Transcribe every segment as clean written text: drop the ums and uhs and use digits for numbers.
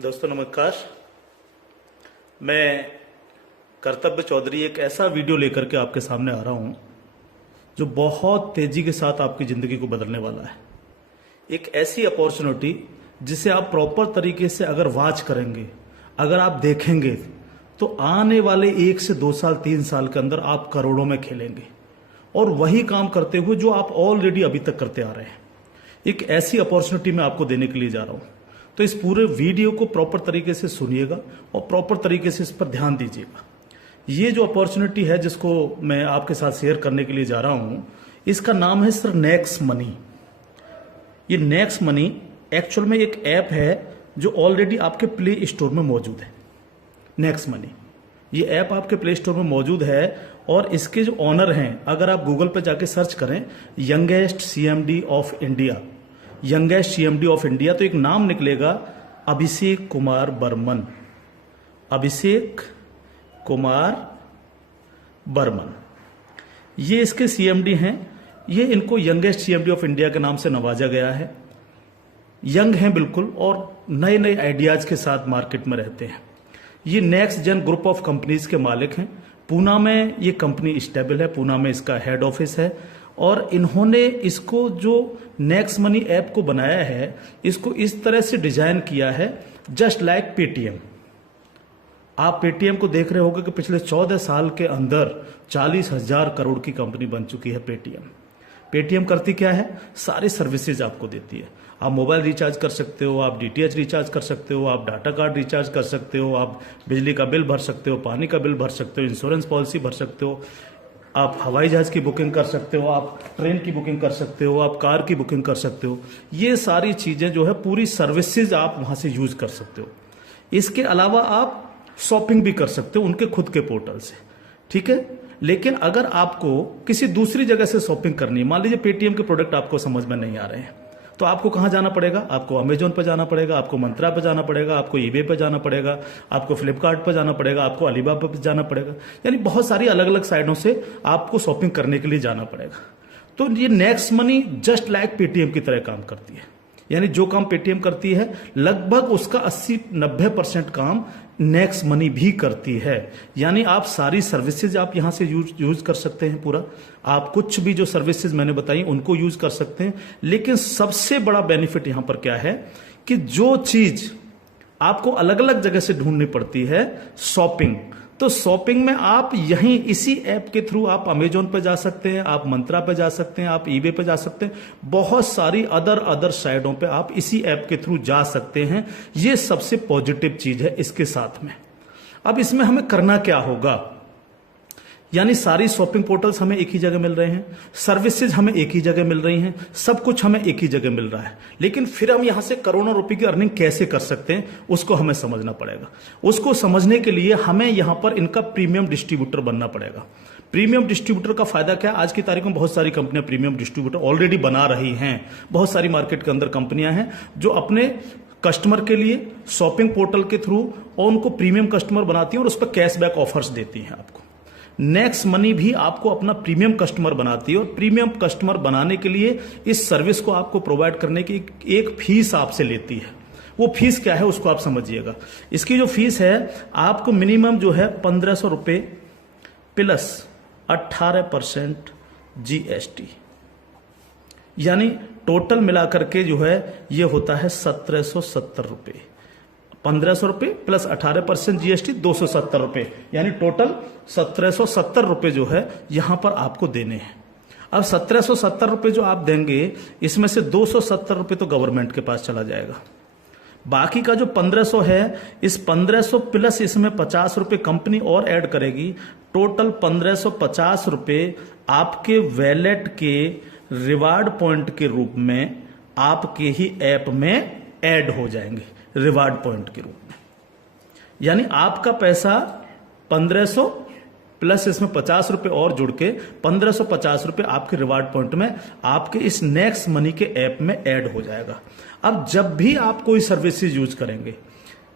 दोस्तों नमस्कार। मैं कर्तव्य चौधरी एक ऐसा वीडियो लेकर के आपके सामने आ रहा हूं जो बहुत तेजी के साथ आपकी ज़िंदगी को बदलने वाला है। एक ऐसी अपॉर्चुनिटी जिसे आप प्रॉपर तरीके से अगर वॉच करेंगे, अगर आप देखेंगे तो आने वाले 1 से 2 साल 3 साल के अंदर आप करोड़ों में खेलेंगे और वही काम करते हुए जो आप ऑलरेडी अभी तक करते आ रहे हैं। एक ऐसी अपॉर्चुनिटी मैं आपको देने के लिए जा रहा हूं, तो इस पूरे वीडियो को प्रॉपर तरीके से सुनिएगा और प्रॉपर तरीके से इस पर ध्यान दीजिएगा। ये जो अपॉर्चुनिटी है जिसको मैं आपके साथ शेयर करने के लिए जा रहा हूं, इसका नाम है सर नेक्स्ट मनी। ये नेक्स्ट मनी एक्चुअल में एक ऐप है जो ऑलरेडी आपके प्ले स्टोर में मौजूद है। नेक्स्ट मनी ये ऐप आपके प्ले स्टोर में मौजूद है और इसके जो ऑनर हैं, अगर आप गूगल पे जाके सर्च करें youngest CMD of India, youngest CMD of India, तो एक नाम निकलेगा अभिषेक कुमार बर्मन। अभिषेक कुमार बर्मन ये इसके सीएमडी हैं। ये इनको यंगेस्ट सीएमडी ऑफ इंडिया के नाम से नवाजा गया है। यंग हैं बिल्कुल और नए नए आइडियाज के साथ मार्केट में रहते हैं। ये next gen group of companies के मालिक हैं। पूना में ये कंपनी स्टेबल है, पूना में इसका हेड ऑफिस है और इन्होंने इसको जो नेक्स्ट मनी ऐप को बनाया है, इसको इस तरह से डिजाइन किया है जस्ट लाइक पेटीएम। आप पेटीएम को देख रहे होंगे कि पिछले 14 साल के अंदर 40,000 करोड़ की कंपनी बन चुकी है पेटीएम। पेटीएम करती क्या है? सारी सर्विसेज आपको देती है। आप मोबाइल रिचार्ज कर सकते हो, आप डीटीएच रिचार्ज कर सकते हो, आप डाटा कार्ड रिचार्ज कर सकते हो, आप बिजली का बिल भर सकते हो, पानी का बिल भर सकते हो, इंश्योरेंस पॉलिसी भर सकते हो, आप हवाई जहाज की बुकिंग कर सकते हो, आप ट्रेन की बुकिंग कर सकते हो, आप कार की बुकिंग कर सकते हो। ये सारी चीजें जो है पूरी सर्विसेज आप वहां से यूज कर सकते हो। इसके अलावा आप शॉपिंग भी कर सकते हो उनके खुद के पोर्टल से, ठीक है। लेकिन अगर आपको किसी दूसरी जगह से शॉपिंग करनी है, मान लीजिए पेटीएम के प्रोडक्ट आपको समझ में नहीं आ रहे हैं, तो आपको कहां जाना पड़ेगा? आपको अमेजोन पर जाना पड़ेगा, आपको मंत्रा पर जाना पड़ेगा, आपको ईबे पर जाना पड़ेगा, आपको फ्लिपकार्ट पर जाना पड़ेगा, आपको अलीबाबा पर जाना पड़ेगा। यानी बहुत सारी अलग अलग साइटों से आपको शॉपिंग करने के लिए जाना पड़ेगा। तो ये next money just like Paytm की तरह काम करती है। यानी जो काम पेटीएम करती है लगभग उसका 80-90% काम नेक्स्ट मनी भी करती है। यानी आप सारी सर्विसेज आप यहां से यूज कर सकते हैं पूरा। आप कुछ भी जो सर्विसेज मैंने बताई उनको यूज कर सकते हैं। लेकिन सबसे बड़ा बेनिफिट यहां पर क्या है कि जो चीज आपको अलग अलग जगह से ढूंढनी पड़ती है, शॉपिंग, तो शॉपिंग में आप यहीं इसी ऐप के थ्रू आप अमेजोन पे जा सकते हैं, आप मंत्रा पे जा सकते हैं, आप ईबे पे जा सकते हैं, बहुत सारी अदर साइटों पे आप इसी ऐप के थ्रू जा सकते हैं। ये सबसे पॉजिटिव चीज है इसके साथ में। अब इसमें हमें करना क्या होगा? यानी सारी शॉपिंग पोर्टल्स हमें एक ही जगह मिल रहे हैं, सर्विसेज हमें एक ही जगह मिल रही हैं, सब कुछ हमें एक ही जगह मिल रहा है। लेकिन फिर हम यहां से करोड़ों रुपए की अर्निंग कैसे कर सकते हैं उसको हमें समझना पड़ेगा। उसको समझने के लिए हमें यहां पर इनका प्रीमियम डिस्ट्रीब्यूटर बनना पड़ेगा। प्रीमियम डिस्ट्रीब्यूटर का फायदा क्या है? आज की तारीख में बहुत सारी कंपनियां प्रीमियम डिस्ट्रीब्यूटर ऑलरेडी बना रही हैं। बहुत सारी मार्केट के अंदर कंपनियां हैं जो अपने कस्टमर के लिए शॉपिंग पोर्टल के थ्रू और उनको प्रीमियम कस्टमर बनाती हैं और उस पर कैशबैक ऑफर्स देती हैं आपको। नेक्स्ट मनी भी आपको अपना प्रीमियम कस्टमर बनाती है और प्रीमियम कस्टमर बनाने के लिए इस सर्विस को आपको प्रोवाइड करने की एक फीस आपसे लेती है। वो फीस क्या है उसको आप समझिएगा। इसकी जो फीस है आपको मिनिमम जो है 1,500 रुपए प्लस 18% जीएसटी, यानी टोटल मिलाकर के जो है ये होता है 1,770 रुपए। 1,500 रुपए प्लस 18% जीएसटी 270 रुपए, यानी टोटल 1,770 रुपए जो है यहां पर आपको देने हैं। अब 1,770 रुपए जो आप देंगे, इसमें से 270 रुपए तो गवर्नमेंट के पास चला जाएगा। बाकी का जो 1,500 है, इस 1,500 प्लस इसमें 50 रुपए कंपनी और ऐड करेगी। टोटल 1,550 रुपए आपके वैलेट के रिवार्ड पॉइंट के रूप में आपके ही ऐप में ऐड हो जाएंगे, रिवार्ड पॉइंट के रूप में। यानी आपका पैसा 1,500 प्लस इसमें 50 रुपए और जुड़ के 1,550 रुपए आपके रिवार्ड पॉइंट में आपके इस नेक्स्ट मनी के ऐप में ऐड हो जाएगा। अब जब भी आप कोई सर्विसेज यूज करेंगे,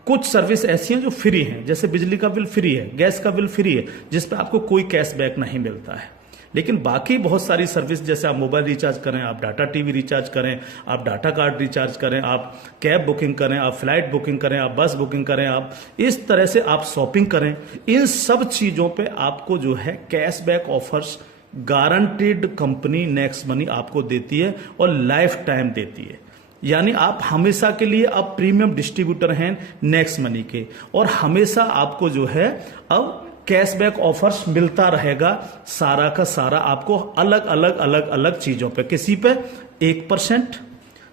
कुछ सर्विस ऐसी हैं जो फ्री हैं, जैसे बिजली का बिल फ्री है, गैस का बिल फ्री है, जिस पे आपको कोई कैशबैक नहीं मिलता है। लेकिन बाकी बहुत सारी सर्विस, जैसे आप मोबाइल रिचार्ज करें, आप डाटा टीवी रिचार्ज करें, आप डाटा कार्ड रिचार्ज करें, आप कैब बुकिंग करें, आप फ्लाइट बुकिंग करें, आप बस बुकिंग करें, आप इस तरह से आप शॉपिंग करें, इन सब चीजों पे आपको जो है cashback offers guaranteed company next money आपको देती है और लाइफ टाइम देती है। यानी आप हमेशा के लिए अब प्रीमियम डिस्ट्रीब्यूटर हैं नेक्स्ट मनी के, और हमेशा आपको जो है अब कैशबैक ऑफर्स मिलता रहेगा, सारा का सारा आपको अलग अलग अलग अलग चीजों पे, किसी पे 1%,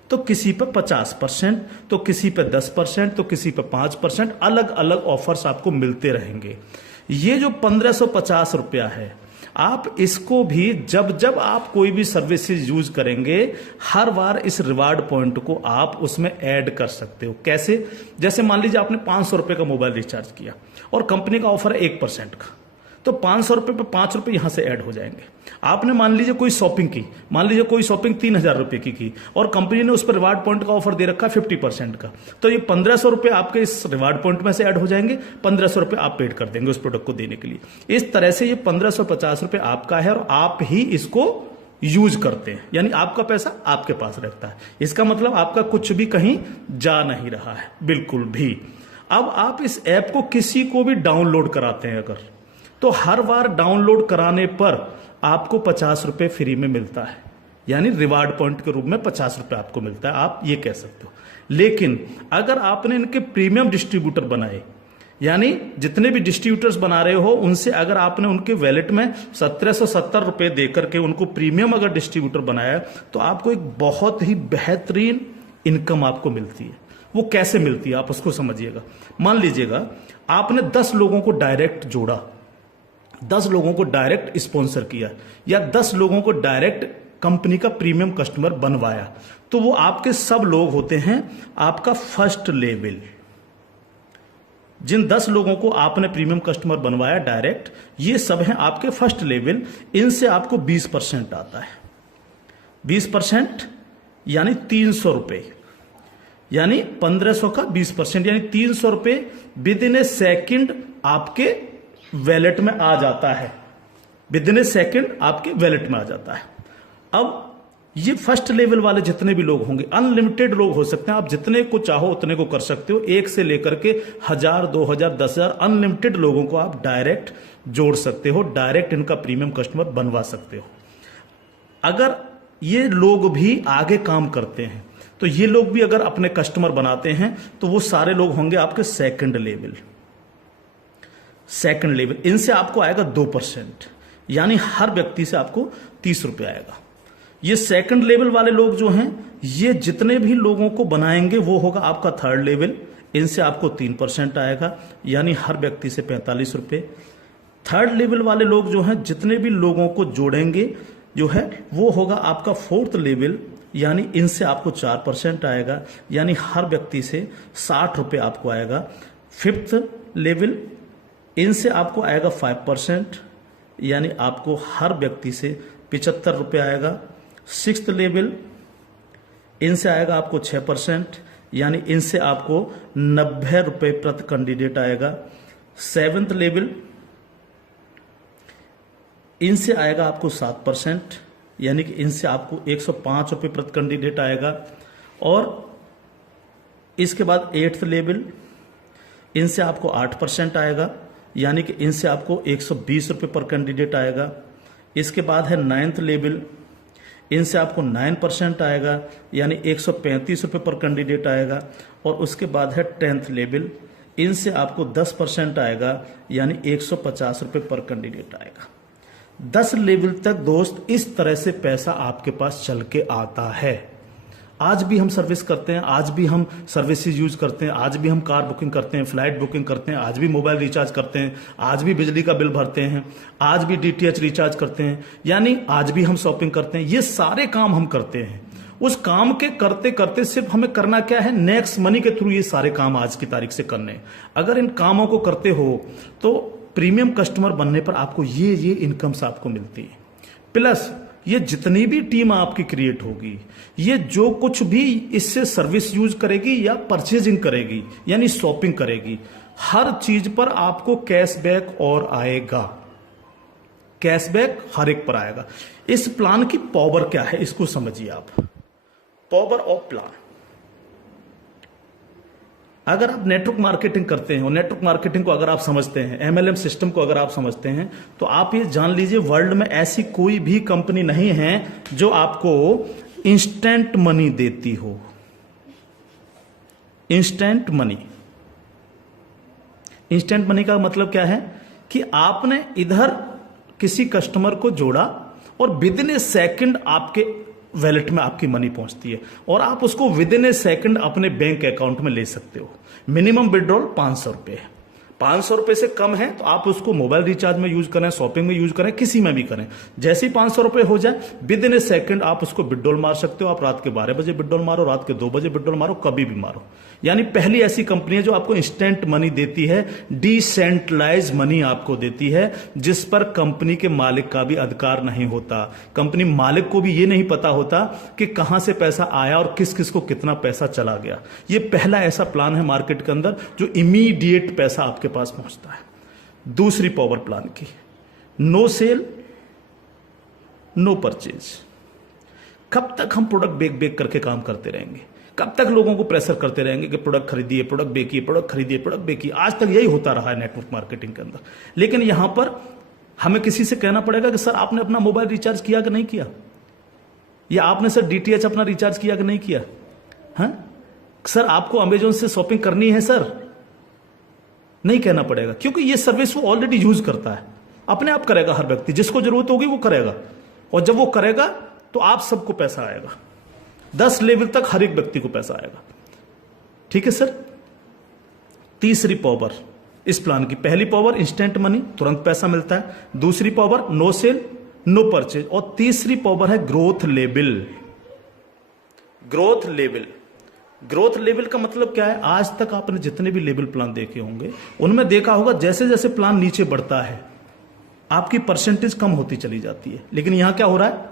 तो किसी पे 50%, तो किसी पे 10%, तो किसी पे 5%, अलग अलग ऑफर्स आपको मिलते रहेंगे। ये जो 1550 रुपया है, आप इसको भी जब जब आप कोई भी सर्विसेज यूज करेंगे, हर बार इस रिवार्ड पॉइंट को आप उसमें ऐड कर सकते हो। कैसे? जैसे मान लीजिए आपने 500 रुपए का मोबाइल रिचार्ज किया और कंपनी का ऑफर है 1% का, तो 500 रुपए पे 5 रुपए यहां से ऐड हो जाएंगे। आपने मान लीजिए कोई शॉपिंग की, मान लीजिए कोई शॉपिंग 3000 रुपए की और कंपनी ने उस पर रिवार्ड पॉइंट का ऑफर दे रखा है 50% का, तो ये 1500 रुपए आपके इस रिवार्ड पॉइंट में से ऐड हो जाएंगे, 1500 रुपए आप पेड कर देंगे उस प्रोडक्ट को देने के लिए। इस तरह से ये 1550 रुपए आपका है और आप ही इसको यूज करते हैं, यानी आपका पैसा आपके पास रहता है। इसका मतलब आपका कुछ भी कहीं जा नहीं रहा है, बिल्कुल भी। अब आप इस ऐप को किसी को भी डाउनलोड कराते हैं अगर, तो हर बार डाउनलोड कराने पर आपको 50 रुपए फ्री में मिलता है, यानी रिवार्ड पॉइंट के रूप में 50 रुपए आपको मिलता है, आप ये कह सकते हो। लेकिन अगर आपने इनके प्रीमियम डिस्ट्रीब्यूटर बनाए, यानी जितने भी डिस्ट्रीब्यूटर्स बना रहे हो उनसे अगर आपने उनके वैलेट में 1770 रुपए देकर के उनको प्रीमियम अगर डिस्ट्रीब्यूटर बनाया, तो आपको एक बहुत ही बेहतरीन इनकम आपको मिलती है। वो कैसे मिलती है आप उसको समझिएगा। मान लीजिएगा आपने 10 लोगों को डायरेक्ट जोड़ा, 10 लोगों को डायरेक्ट स्पॉन्सर किया, या 10 लोगों को डायरेक्ट कंपनी का प्रीमियम कस्टमर बनवाया, तो वो आपके सब लोग होते हैं आपका फर्स्ट लेवल। जिन 10 लोगों को आपने प्रीमियम कस्टमर बनवाया डायरेक्ट, ये सब हैं आपके फर्स्ट लेवल। इनसे आपको 20% आता है। 20% यानी 300 रुपए, यानी 1500 का 20%, यानी 300 रुपए विद इन ए सेकेंड आपके वैलेट में आ जाता है। विद इन ए सेकेंड आपके वैलेट में आ जाता है। अब ये फर्स्ट लेवल वाले जितने भी लोग होंगे, अनलिमिटेड लोग हो सकते हैं, आप जितने को चाहो उतने को कर सकते हो, 1 से लेकर के 1000, 2000, 10,000 अनलिमिटेड लोगों को आप डायरेक्ट जोड़ सकते हो, डायरेक्ट इनका प्रीमियम कस्टमर बनवा सकते हो। अगर ये लोग भी आगे काम करते हैं, तो ये लोग भी अगर अपने कस्टमर बनाते हैं, तो वो सारे लोग होंगे आपके सेकंड लेवल। सेकंड लेवल, इनसे आपको आएगा 2%, यानी हर व्यक्ति से आपको 30 रुपए आएगा। ये सेकंड लेवल वाले लोग जो हैं, ये जितने भी लोगों को बनाएंगे वो होगा आपका थर्ड लेवल। इनसे आपको 3% आएगा, यानी हर व्यक्ति से 45 रुपए। थर्ड लेवल वाले लोग जो हैं, जितने भी लोगों को जोड़ेंगे जो है, वो होगा आपका फोर्थ लेवल, यानी इनसे आपको 4% आएगा, यानी हर व्यक्ति से 60 रुपए आपको आएगा। फिफ्थ लेवल, इनसे आपको आएगा 5%, यानी आपको हर व्यक्ति से 75 रुपए आएगा। सिक्स्थ लेवल, इनसे आएगा आपको 6%, यानी इनसे आपको 90 रुपए प्रति कैंडिडेट आएगा। सेवेंथ लेवल, इनसे आएगा आपको 7%, यानी कि इनसे आपको 105 रुपए प्रति कैंडिडेट आएगा। और इसके बाद 8th लेवल, इनसे आपको 8% आएगा, यानी कि इनसे आपको 120 रुपए पर कैंडिडेट आएगा। इसके बाद है 9th लेवल, इनसे आपको 9% आएगा, यानी 135 रुपए पर कैंडिडेट आएगा। और उसके बाद है 10th लेवल, इनसे आपको 10% आएगा, यानी 150 रुपए पर कैंडिडेट आएगा। 10 लेवल तक दोस्त इस तरह से पैसा आपके पास चल के आता है। आज भी हम सर्विस करते हैं, आज भी हम सर्विसेज यूज करते हैं, आज भी हम कार बुकिंग करते हैं, फ्लाइट बुकिंग करते हैं, आज भी मोबाइल रिचार्ज करते हैं, आज भी बिजली का बिल भरते हैं, आज भी डीटीएच रिचार्ज करते हैं, यानी आज भी हम शॉपिंग करते हैं। ये सारे काम हम करते हैं। उस काम के करते करते सिर्फ हमें करना क्या है, नेक्स्ट मनी के थ्रू ये सारे काम आज की तारीख से करने। अगर इन कामों को करते हो तो प्रीमियम कस्टमर बनने पर आपको ये इनकम्स आपको मिलती है। प्लस ये जितनी भी टीम आपकी क्रिएट होगी, ये जो कुछ भी इससे सर्विस यूज करेगी या परचेजिंग करेगी, यानी शॉपिंग करेगी, हर चीज पर आपको कैशबैक और आएगा। कैशबैक हर एक पर आएगा। इस प्लान की पावर क्या है इसको समझिए आप। पावर ऑफ प्लान, अगर आप नेटवर्क मार्केटिंग करते हैं और नेटवर्क मार्केटिंग को अगर आप समझते हैं, एमएलएम सिस्टम को अगर आप समझते हैं, तो आप ये जान लीजिए वर्ल्ड में ऐसी कोई भी कंपनी नहीं है जो आपको इंस्टेंट मनी देती हो। इंस्टेंट मनी, इंस्टेंट मनी का मतलब क्या है कि आपने इधर किसी कस्टमर को जोड़ा और विद इन ए सेकंड आपके वैलेट में आपकी मनी पहुंचती है और आप उसको विद इन ए सेकंड अपने बैंक अकाउंट में ले सकते हो। मिनिमम विड्रॉल 500 रुपए है। 500 रुपए से कम है तो आप उसको मोबाइल रिचार्ज में यूज करें, शॉपिंग में यूज करें, किसी में भी करें। जैसे ही 500 रुपए हो जाए विद इन ए सेकंड आप उसको विड्रॉल मार सकते हो। आप रात के 12 बजे विड्रॉल मारो, रात के 2 बजे विड्रॉल मारो, कभी भी मारो। यानी पहली ऐसी कंपनी है जो आपको इंस्टेंट मनी देती है, डिसेंट्रलाइज मनी आपको देती है, जिस पर कंपनी के मालिक का भी अधिकार नहीं होता। कंपनी मालिक को भी ये नहीं पता होता कि कहां से पैसा आया और किस किस को कितना पैसा चला गया। ये पहला ऐसा प्लान है मार्केट के अंदर जो इमीडिएट पैसा आपके पास पहुंचता है। दूसरी पावर प्लान की, नो सेल नो परचेज। कब तक हम प्रोडक्ट बेक बेक करके काम करते रहेंगे? कब तक लोगों को प्रेशर करते रहेंगे कि प्रोडक्ट खरीदिए, प्रोडक्ट बेचिए, प्रोडक्ट खरीदिए, प्रोडक्ट बेचिए? आज तक यही होता रहा है नेटवर्क मार्केटिंग के अंदर। लेकिन यहां पर हमें किसी से कहना पड़ेगा कि सर आपने अपना मोबाइल रिचार्ज किया कि नहीं किया, या आपने सर डीटीएच अपना रिचार्ज किया कि नहीं किया? हाँ सर आपको अमेजोन से शॉपिंग करनी है सर, नहीं कहना पड़ेगा, क्योंकि ये सर्विस वो ऑलरेडी यूज करता है। अपने आप करेगा, हर व्यक्ति जिसको जरूरत होगी वो करेगा, और जब वो करेगा तो आप सबको पैसा आएगा। 10 लेवल तक हर एक व्यक्ति को पैसा आएगा। ठीक है सर। तीसरी पावर इस प्लान की, पहली पावर इंस्टेंट मनी, तुरंत पैसा मिलता है। दूसरी power no sale no purchase, और तीसरी पावर है growth level. Growth level, growth level का मतलब क्या है? आज तक आपने जितने भी लेवल प्लान देखे होंगे उनमें देखा होगा जैसे जैसे प्लान नीचे बढ़ता है आपकी परसेंटेज कम होती चली जाती है। लेकिन यहां क्या हो रहा है?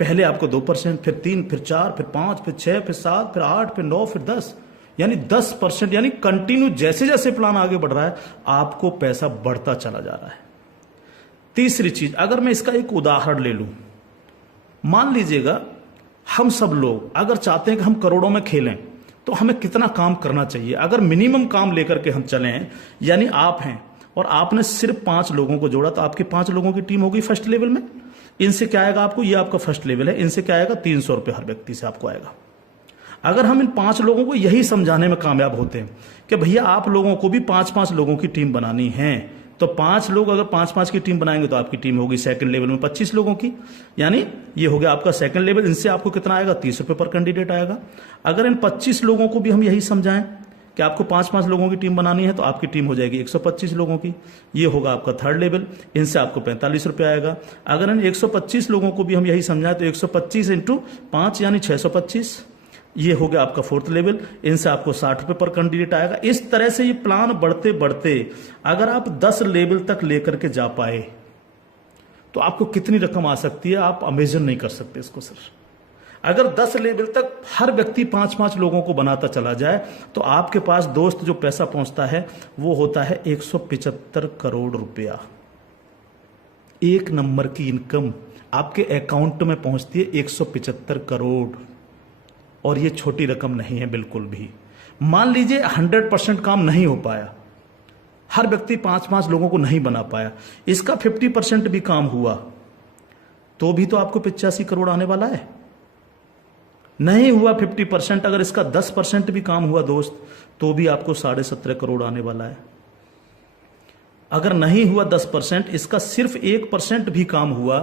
पहले आपको 2%, फिर 3, फिर 4, फिर 5, फिर 6, फिर 7, फिर 8, फिर 9, फिर 10, यानी 10%, यानी कंटिन्यू जैसे जैसे प्लान आगे बढ़ रहा है आपको पैसा बढ़ता चला जा रहा है। तीसरी चीज, अगर मैं इसका एक उदाहरण ले लूं, मान लीजिएगा हम सब लोग अगर चाहते हैं कि हम करोड़ों में खेलें तो हमें कितना काम करना चाहिए? अगर मिनिमम काम लेकर के हम चलें, यानी आप हैं और आपने सिर्फ 5 लोगों को जोड़ा तो आपकी 5 लोगों की टीम होगी फर्स्ट लेवल में। इनसे क्या आएगा आपको? ये आपका फर्स्ट लेवल है, इनसे क्या आएगा? 300 रुपए हर व्यक्ति से आपको आएगा। अगर हम इन 5 लोगों को यही समझाने में कामयाब होते हैं कि भैया आप लोगों को भी 5-5 लोगों की टीम बनानी है, तो 5 लोग अगर 5-5 की टीम बनाएंगे तो आपकी टीम होगी सेकंड लेवल में 25 लोगों की, यानी ये हो गया आपका सेकंड लेवल। इनसे आपको कितना आएगा? 30 रुपए पर कैंडिडेट आएगा। अगर इन 25 लोगों को भी हम यही समझाएं कि आपको 5-5 लोगों की टीम बनानी है तो आपकी टीम हो जाएगी 125 लोगों की, ये होगा आपका थर्ड लेवल। इनसे आपको 45 रुपए आएगा। अगर इन 125 लोगों को भी हम यही समझाएं तो 125 × 5 यानी 625, ये हो गया आपका फोर्थ लेवल। इनसे आपको 60 रुपए पर कैंडिडेट आएगा। इस तरह से ये प्लान बढ़ते बढ़ते अगर आप 10 लेवल तक लेकर के जा पाए तो आपको कितनी रकम आ सकती है आप इमेजिन नहीं कर सकते इसको सर। अगर 10 लेवल तक हर व्यक्ति 5-5 लोगों को बनाता चला जाए तो आपके पास दोस्त जो पैसा पहुंचता है वो होता है 175 करोड़ रुपया। एक नंबर की इनकम आपके अकाउंट में पहुंचती है 175 करोड़, और ये छोटी रकम नहीं है बिल्कुल भी। मान लीजिए 100% काम नहीं हो पाया, हर व्यक्ति 5-5 लोगों को नहीं बना पाया, इसका 50% भी काम हुआ तो भी तो आपको 85 करोड़ आने वाला है। नहीं हुआ 50%, अगर इसका 10% भी काम हुआ दोस्त तो भी आपको 17.5 करोड़ आने वाला है। अगर नहीं हुआ 10%, इसका सिर्फ 1% भी काम हुआ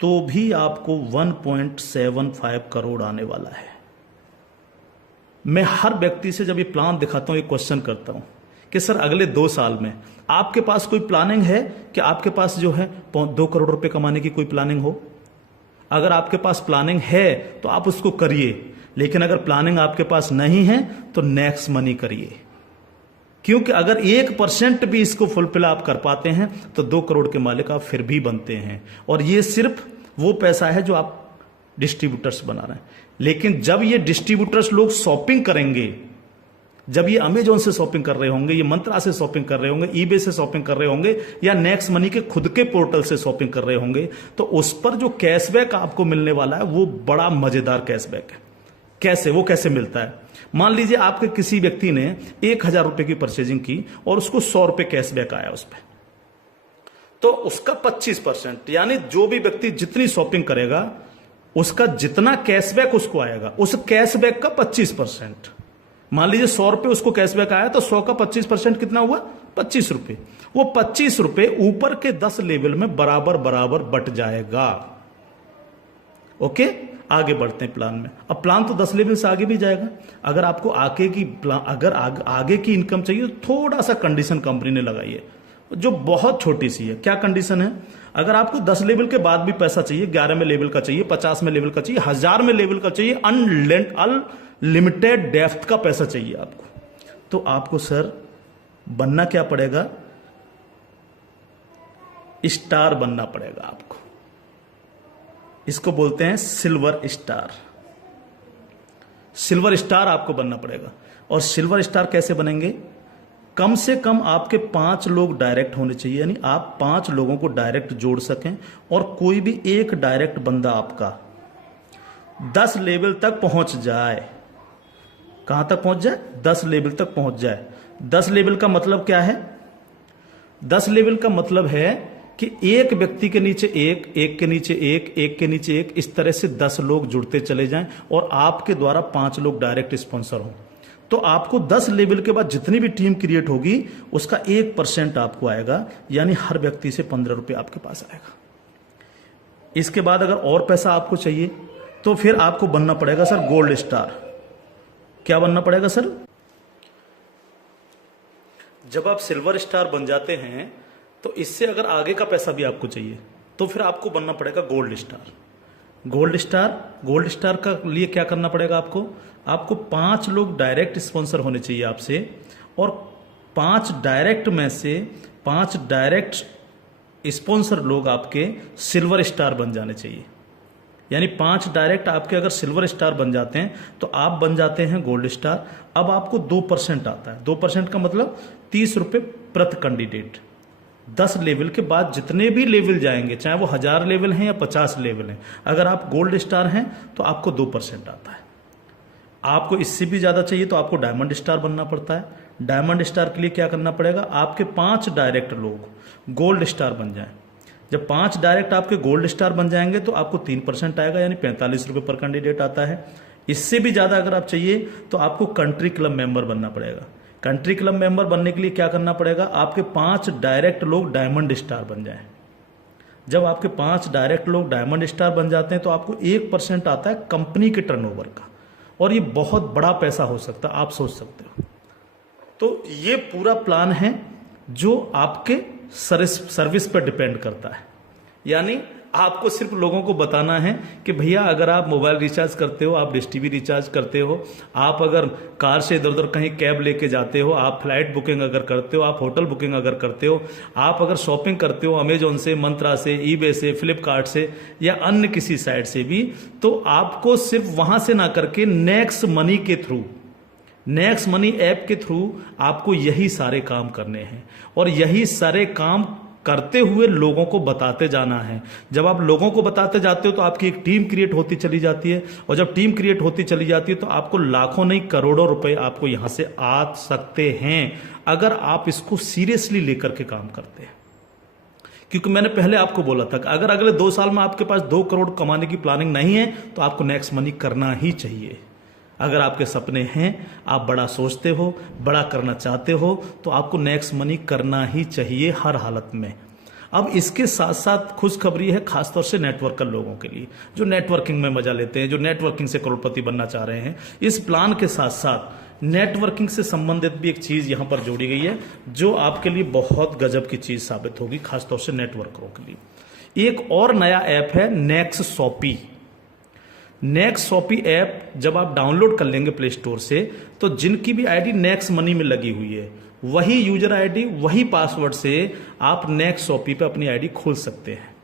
तो भी आपको 1.75 करोड़ आने वाला है। मैं हर व्यक्ति से जब ये प्लान दिखाता हूं एक क्वेश्चन करता हूं कि सर अगले 2 साल में आपके पास कोई प्लानिंग है कि आपके पास जो है 2 करोड़ रुपए कमाने की कोई प्लानिंग हो? अगर आपके पास प्लानिंग है तो आप उसको करिए, लेकिन अगर प्लानिंग आपके पास नहीं है तो नेक्स्ट मनी करिए, क्योंकि अगर 1% भी इसको फुलफिल आप कर पाते हैं तो 2 करोड़ के मालिक आप फिर भी बनते हैं। और ये सिर्फ वो पैसा है जो आप डिस्ट्रीब्यूटर्स बना रहे हैं। लेकिन जब ये डिस्ट्रीब्यूटर्स लोग शॉपिंग करेंगे जब ये अमेजोन से शॉपिंग कर रहे होंगे, ये मंत्रा से शॉपिंग कर रहे होंगे, ईबे से शॉपिंग कर रहे होंगे, या नेक्स्ट मनी के खुद के पोर्टल से शॉपिंग कर रहे होंगे, तो उस पर जो कैशबैक आपको मिलने वाला है वो बड़ा मजेदार कैशबैक है। कैसे, वो कैसे मिलता है? मान लीजिए आपके किसी व्यक्ति ने 1,000 रुपए की परचेजिंग की और उसको 100 रुपए कैशबैक आया उस पर, तो उसका 25%, यानी जो भी व्यक्ति जितनी शॉपिंग करेगा उसका जितना कैशबैक उसको आएगा, उस कैशबैक का 25%। मान लीजिए 100 रुपए उसको कैशबैक आया, तो 100 का 25% कितना हुआ? 25 रुपए। वो 25 रुपए ऊपर के 10 लेवल में बराबर बराबर बट जाएगा। ओके, आगे बढ़ते हैं प्लान में। अब प्लान तो 10 लेवल से आगे भी जाएगा। अगर आपको आगे की इनकम चाहिए तो थोड़ा सा कंडीशन कंपनी ने लगाई है, जो बहुत छोटी सी है। क्या कंडीशन है? अगर आपको 10 लेवल के बाद भी पैसा चाहिए, 11 में लेवल का चाहिए, 50 में लेवल का चाहिए, 1000 में लेवल का चाहिए, अनलिमिटेड डेप्थ का पैसा चाहिए आपको, तो आपको सर बनना क्या पड़ेगा? स्टार बनना पड़ेगा आपको। इसको बोलते हैं सिल्वर स्टार। सिल्वर स्टार आपको बनना पड़ेगा। और सिल्वर स्टार कैसे बनेंगे? कम से कम आपके 5 लोग डायरेक्ट होने चाहिए, यानी आप 5 लोगों को डायरेक्ट जोड़ सकें, और कोई भी एक डायरेक्ट बंदा आपका 10 लेवल तक पहुंच जाए। कहां तक पहुंच जाए? 10 लेवल तक पहुंच जाए। 10 लेवल का मतलब क्या है? 10 लेवल का मतलब है कि एक व्यक्ति के नीचे एक, एक के नीचे एक, एक के नीचे एक, इस तरह से 10 लोग जुड़ते चले जाएं और आपके द्वारा 5 लोग डायरेक्ट स्पॉन्सर हों। तो आपको 10 लेवल के बाद जितनी भी टीम क्रिएट होगी उसका 1% आपको आएगा, यानी हर व्यक्ति से 15 रुपए आपके पास आएगा। इसके बाद अगर और पैसा आपको चाहिए तो फिर आपको बनना पड़ेगा सर गोल्ड स्टार। क्या बनना पड़ेगा सर? जब आप सिल्वर स्टार बन जाते हैं तो इससे अगर आगे का पैसा भी आपको चाहिए तो फिर आपको बनना पड़ेगा गोल्ड स्टार। गोल्ड स्टार का लिए क्या करना पड़ेगा आपको 5 लोग डायरेक्ट स्पॉन्सर होने चाहिए आपसे, और 5 डायरेक्ट में से 5 डायरेक्ट स्पॉन्सर लोग आपके सिल्वर स्टार बन जाने चाहिए। यानी 5 डायरेक्ट आपके अगर सिल्वर स्टार बन जाते हैं तो आप बन जाते हैं गोल्ड स्टार। अब आपको 2% आता है। 2% का मतलब 30 रुपए प्रति कैंडिडेट। 10 लेवल के बाद जितने भी लेवल जाएंगे, चाहे वो 1000 लेवल हैं या 50 लेवल हैं, अगर आप गोल्ड स्टार हैं तो आपको 2% आता है। आपको इससे भी ज्यादा चाहिए तो आपको डायमंड स्टार बनना पड़ता है। डायमंड स्टार के लिए क्या करना पड़ेगा? आपके 5 डायरेक्ट लोग गोल्ड स्टार बन जाएं। जब 5 डायरेक्ट आपके गोल्ड स्टार बन जाएंगे तो आपको 3% आएगा, यानी 45 रुपए पर कैंडिडेट आता है। इससे भी ज्यादा अगर आप चाहिए तो आपको कंट्री क्लब मेंबर बनना पड़ेगा। कंट्री क्लब मेंबर बनने के लिए क्या करना पड़ेगा? आपके 5 डायरेक्ट लोग डायमंड स्टार बन जाएं। जब आपके 5 डायरेक्ट लोग डायमंड स्टार बन जाते हैं तो आपको 1% आता है कंपनी के टर्नओवर का, और ये बहुत बड़ा पैसा हो सकता है, आप सोच सकते हो। तो ये पूरा प्लान है जो आपके सर्विस पर डिपेंड करता है। यानी आपको सिर्फ लोगों को बताना है कि भैया अगर आप मोबाइल रिचार्ज करते हो, आप डिश टीवी रिचार्ज करते हो, आप अगर कार से इधर उधर कहीं कैब लेके जाते हो, आप फ्लाइट बुकिंग अगर करते हो, आप होटल बुकिंग अगर करते हो, आप अगर शॉपिंग करते हो अमेजोन से, मंत्रा से, ईबे से, फ्लिपकार्ट से या अन्य किसी साइट से भी, तो आपको सिर्फ वहां से ना करके नेक्स्ट मनी के थ्रू, नेक्स्ट मनी ऐप के थ्रू आपको यही सारे काम करने हैं, और यही सारे काम करते हुए लोगों को बताते जाना है। जब आप लोगों को बताते जाते हो तो आपकी एक टीम क्रिएट होती चली जाती है, और जब टीम क्रिएट होती चली जाती है तो आपको लाखों नहीं करोड़ों रुपए आपको यहां से आ सकते हैं अगर आप इसको सीरियसली लेकर के काम करते हैं। क्योंकि मैंने पहले आपको बोला था कि अगर अगले 2 साल में आपके पास 2 करोड़ कमाने की प्लानिंग नहीं है तो आपको नेक्स्ट मनी करना ही चाहिए। अगर आपके सपने हैं, आप बड़ा सोचते हो, बड़ा करना चाहते हो, तो आपको नेक्स्ट मनी करना ही चाहिए हर हालत में। अब इसके साथ साथ खुशखबरी है खासतौर से नेटवर्कर लोगों के लिए, जो नेटवर्किंग में मजा लेते हैं, जो नेटवर्किंग से करोड़पति बनना चाह रहे हैं। इस प्लान के साथ साथ नेटवर्किंग से संबंधित भी एक चीज यहां पर जोड़ी गई है जो आपके लिए बहुत गजब की चीज साबित होगी, खासतौर से नेटवर्करों के लिए। एक और नया ऐप है next shoppy. Next shoppy app जब आप डाउनलोड कर लेंगे प्ले स्टोर से, तो जिनकी भी आईडी नेक्स्ट मनी में लगी हुई है, वही यूजर आईडी, वही पासवर्ड से आप नेक्स्ट शॉपी पे अपनी आईडी खोल सकते हैं।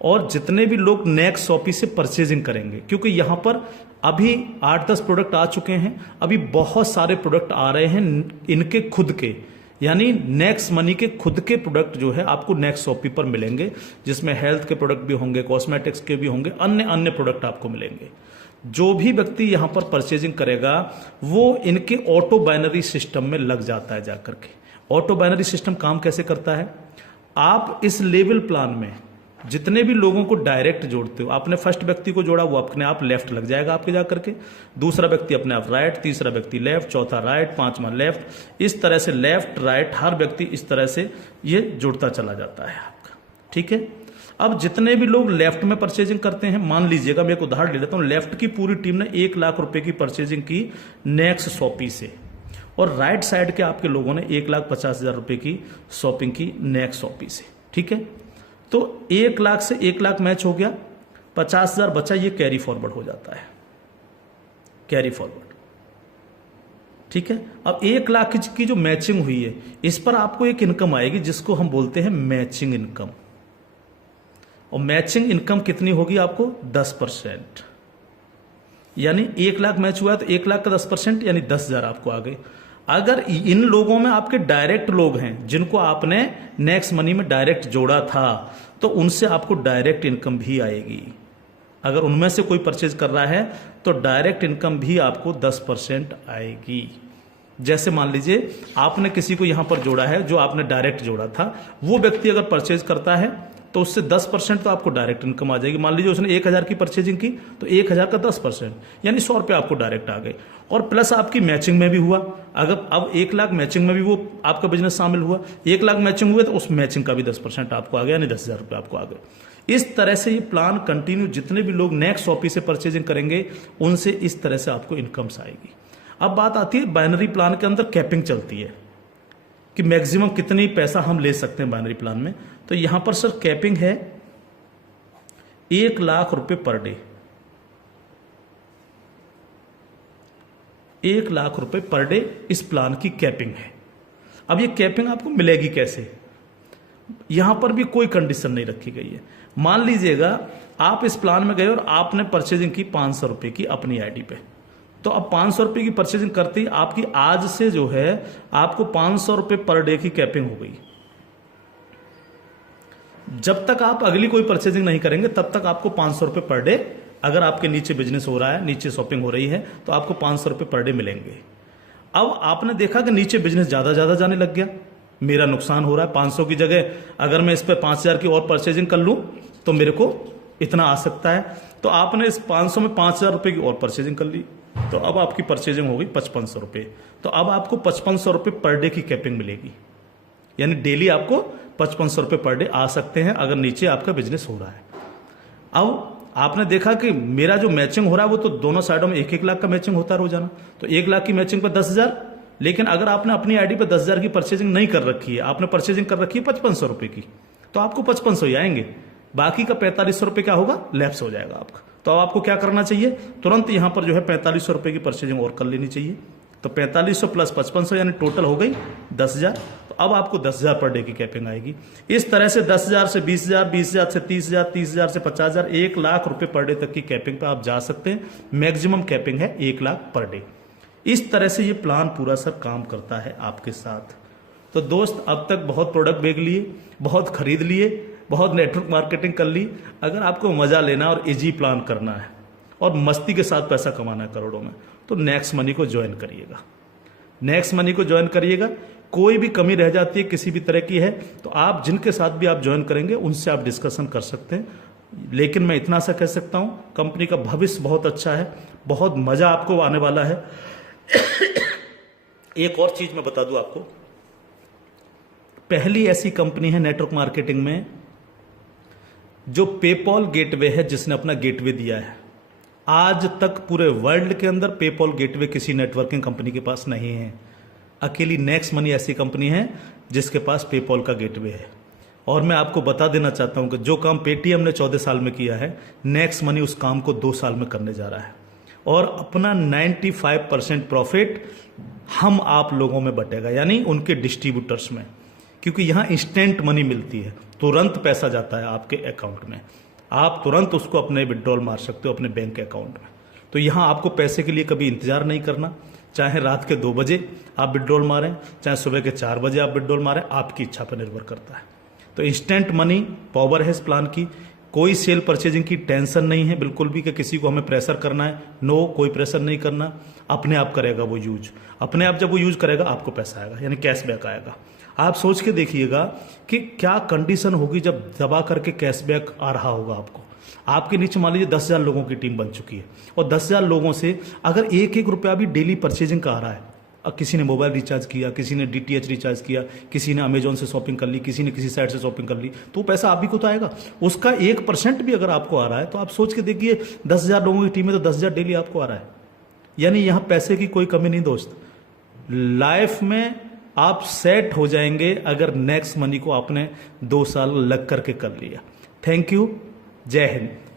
और जितने भी लोग नेक्स्ट शॉपी से परचेजिंग करेंगे, क्योंकि यहां पर अभी 8-10 प्रोडक्ट आ चुके हैं, अभी बहुत सारे प्रोडक्ट आ रहे हैं इनके खुद के, यानी नेक्स्ट मनी के खुद के प्रोडक्ट जो है आपको नेक्स्ट शॉपी पर मिलेंगे, जिसमें हेल्थ के प्रोडक्ट भी होंगे, कॉस्मेटिक्स के भी होंगे, अन्य अन्य प्रोडक्ट आपको मिलेंगे। जो भी व्यक्ति यहां पर परचेजिंग करेगा वो इनके ऑटो बाइनरी सिस्टम में लग जाता है जाकर के। ऑटो बाइनरी सिस्टम काम कैसे करता है? आप इस लेवल प्लान में जितने भी लोगों को डायरेक्ट जोड़ते हो, आपने फर्स्ट व्यक्ति को जोड़ा, वो अपने आप लेफ्ट लग जाएगा आपके जाकर के, दूसरा व्यक्ति अपने आप राइट, तीसरा व्यक्ति लेफ्ट, चौथा राइट, पांचवा लेफ्ट, इस तरह से लेफ्ट राइट हर व्यक्ति इस तरह से ये जुड़ता चला जाता है आपका। ठीक है, अब जितने भी लोग लेफ्ट में परचेजिंग करते हैं, मान लीजिएगा मैं एक उदाहरण ले लेता हूं, लेफ्ट की पूरी टीम ने 1 लाख रुपए की परचेजिंग की नेक्स्ट शॉपी से, और राइट साइड के आपके लोगों ने 1,50,000 रुपए की शॉपिंग की नेक्स्ट शॉपी से। ठीक है, तो 1 लाख से 1 लाख मैच हो गया, 50,000 बचा, ये कैरी फॉरवर्ड हो जाता है, कैरी फॉरवर्ड। ठीक है, अब 1 लाख की जो मैचिंग हुई है, इस पर आपको एक इनकम आएगी जिसको हम बोलते हैं मैचिंग इनकम, और मैचिंग इनकम कितनी होगी आपको? 10%, यानी 1 लाख मैच हुआ है तो 1 लाख का 10% यानी 10,000 आपको आ गए। अगर इन लोगों में आपके डायरेक्ट लोग हैं जिनको आपने नेक्स्ट मनी में डायरेक्ट जोड़ा था, तो उनसे आपको डायरेक्ट इनकम भी आएगी। अगर उनमें से कोई परचेज कर रहा है तो डायरेक्ट इनकम भी आपको 10% आएगी। जैसे मान लीजिए आपने किसी को यहां पर जोड़ा है, जो आपने डायरेक्ट जोड़ा था, वो व्यक्ति अगर परचेज करता है तो उससे 10% तो आपको डायरेक्ट इनकम आ जाएगी। मान लीजिए उसने 1,000 की परचेजिंग की तो 1,000 का 10% यानी 100 रुपये आपको डायरेक्ट आ गए, और प्लस आपकी मैचिंग में भी हुआ। अगर अब 1 लाख मैचिंग में भी वो आपका बिजनेस शामिल हुआ, 1 लाख मैचिंग हुए तो उस मैचिंग का भी 10% आपको आ गया, यानी 10,000 रुपये आपको आ गए। इस तरह से ये प्लान कंटिन्यू, जितने भी लोग नेक्स्ट शॉपी से परचेजिंग करेंगे उनसे इस तरह से आपको इनकम्स आएगी। अब बात आती है बाइनरी प्लान के अंदर कैपिंग चलती है कि मैक्सिमम कितनी पैसा हम ले सकते हैं बाइनरी प्लान में। तो यहां पर सर कैपिंग है 1 लाख रुपए पर डे, 1 लाख रुपए पर डे इस प्लान की कैपिंग है। अब ये कैपिंग आपको मिलेगी कैसे? यहां पर भी कोई कंडीशन नहीं रखी गई है। मान लीजिएगा आप इस प्लान में गए और आपने परचेजिंग की 500 रुपए की अपनी आईडी पे, तो अब 500 रुपए की परचेजिंग करते ही आपकी आज से जो है आपको 500 रुपए पर डे की कैपिंग हो गई। जब तक आप अगली कोई परचेजिंग नहीं करेंगे तब तक आपको 500 रुपए पर डे, अगर आपके नीचे बिजनेस हो रहा है, नीचे शॉपिंग हो रही है, तो आपको 500 रुपए पर डे मिलेंगे। अब आपने देखा कि नीचे बिजनेस ज्यादा जाने लग गया, मेरा नुकसान हो रहा है, 500 की जगह अगर मैं इस पर 5,000 की और परचेजिंग कर लूं तो मेरे को इतना आ सकता है। तो आपने इस 500 में 5,000 रुपए की और परचेजिंग कर ली, तो अब आपकी परचेजिंग हो गई 5,500 रुपए। तो अब आपको 5,500 रुपए पर डे की कैपिंग मिलेगी, यानी डेली आपको 5,500 रुपए पर डे आ सकते हैं अगर नीचे आपका बिजनेस हो रहा है। अब आपने देखा कि मेरा जो मैचिंग हो रहा है वो तो दोनों साइडों में 1-1 लाख का मैचिंग होता है रोजाना, तो 1 लाख की मैचिंग पर 10,000। लेकिन अगर आपने अपनी आईडी पर 10,000 की परचेजिंग नहीं कर रखी है, आपने परचेजिंग कर रखी है 5,500 रुपए की, तो आपको 5,500 ही आएंगे, बाकी का 4,500 रुपए क्या होगा? लैप्स हो जाएगा आपका। तो अब आपको क्या करना चाहिए? तुरंत यहां पर जो है 4,500 रुपए की परचेजिंग और कर लेनी चाहिए। तो 4,500 प्लस 5,500 यानी टोटल हो गई 10,000। तो अब आपको 10,000 पर डे की कैपिंग आएगी। इस तरह से 10,000 से 20,000, 20,000 से 30,000, 30,000 से 50,000, 1 लाख रुपए पर डे तक की कैपिंग पे आप जा सकते हैं। मैक्सिमम कैपिंग है 1 लाख पर डे। इस तरह से ये प्लान पूरा सर काम करता है आपके साथ। तो दोस्त, अब तक बहुत प्रोडक्ट बेच लिए, बहुत खरीद लिए, बहुत नेटवर्क मार्केटिंग कर ली। अगर आपको मजा लेना और इजी प्लान करना है और मस्ती के साथ पैसा कमाना है करोड़ों में, तो नेक्स्ट मनी को ज्वाइन करिएगा। नेक्स्ट मनी को ज्वाइन करिएगा। कोई भी कमी रह जाती है, किसी भी तरह की है, तो आप जिनके साथ भी आप ज्वाइन करेंगे उनसे आप डिस्कशन कर सकते हैं। लेकिन मैं इतना सा कह सकता हूं, कंपनी का भविष्य बहुत अच्छा है, बहुत मजा आपको आने वाला है। एक और चीज मैं बता दूं आपको, पहली ऐसी कंपनी है नेटवर्क मार्केटिंग में जो पेपॉल गेटवे है, जिसने अपना गेटवे दिया है। आज तक पूरे वर्ल्ड के अंदर पेपॉल गेटवे किसी नेटवर्किंग कंपनी के पास नहीं है। अकेली नेक्स्ट मनी ऐसी कंपनी है जिसके पास पेपॉल का गेटवे है। और मैं आपको बता देना चाहता हूं कि जो काम पेटीएम ने 14 साल में किया है, नेक्स्ट मनी उस काम को 2 साल में करने जा रहा है। और अपना 95% प्रॉफिट हम आप लोगों में बटेगा, यानी उनके डिस्ट्रीब्यूटर्स में, क्योंकि यहां इंस्टेंट मनी मिलती है, तुरंत पैसा जाता है आपके अकाउंट में। आप तुरंत उसको अपने विड्रॉल मार सकते हो अपने बैंक अकाउंट में। तो यहां आपको पैसे के लिए कभी इंतजार नहीं करना, चाहे रात के 2 बजे आप विड्रॉल मारें, चाहे सुबह के 4 बजे आप विड्रॉल मारें, आपकी इच्छा पर निर्भर करता है। तो इंस्टेंट मनी पावर है इस प्लान की। कोई सेल परचेजिंग की टेंशन नहीं है बिल्कुल भी कि किसी को हमें प्रेशर करना है। नो, कोई प्रेशर नहीं करना, अपने आप करेगा वो यूज। अपने आप जब वो यूज करेगा आपको पैसा आएगा, यानी कैशबैक आएगा। आप सोच के देखिएगा कि क्या कंडीशन होगी जब दबा करके कैशबैक आ रहा होगा आपको। आपके नीचे मान लीजिए 10,000 लोगों की टीम बन चुकी है और 10,000 लोगों से अगर एक एक रुपया भी डेली परचेजिंग का आ रहा है, अब किसी ने मोबाइल रिचार्ज किया, किसी ने DTH रिचार्ज किया, किसी ने अमेजोन से शॉपिंग कर ली, किसी ने किसी साइट से शॉपिंग कर ली, तो पैसा आप भी को तो आएगा। उसका 1% भी अगर आपको आ रहा है तो आप सोच के देखिए 10,000 लोगों की टीम में तो 10,000 डेली आपको आ रहा है। यानी यहां पैसे की कोई कमी नहीं दोस्त। लाइफ में आप सेट हो जाएंगे अगर नेक्स्ट मनी को आपने 2 साल लग करके कर लिया। थैंक यू, जय हिंद।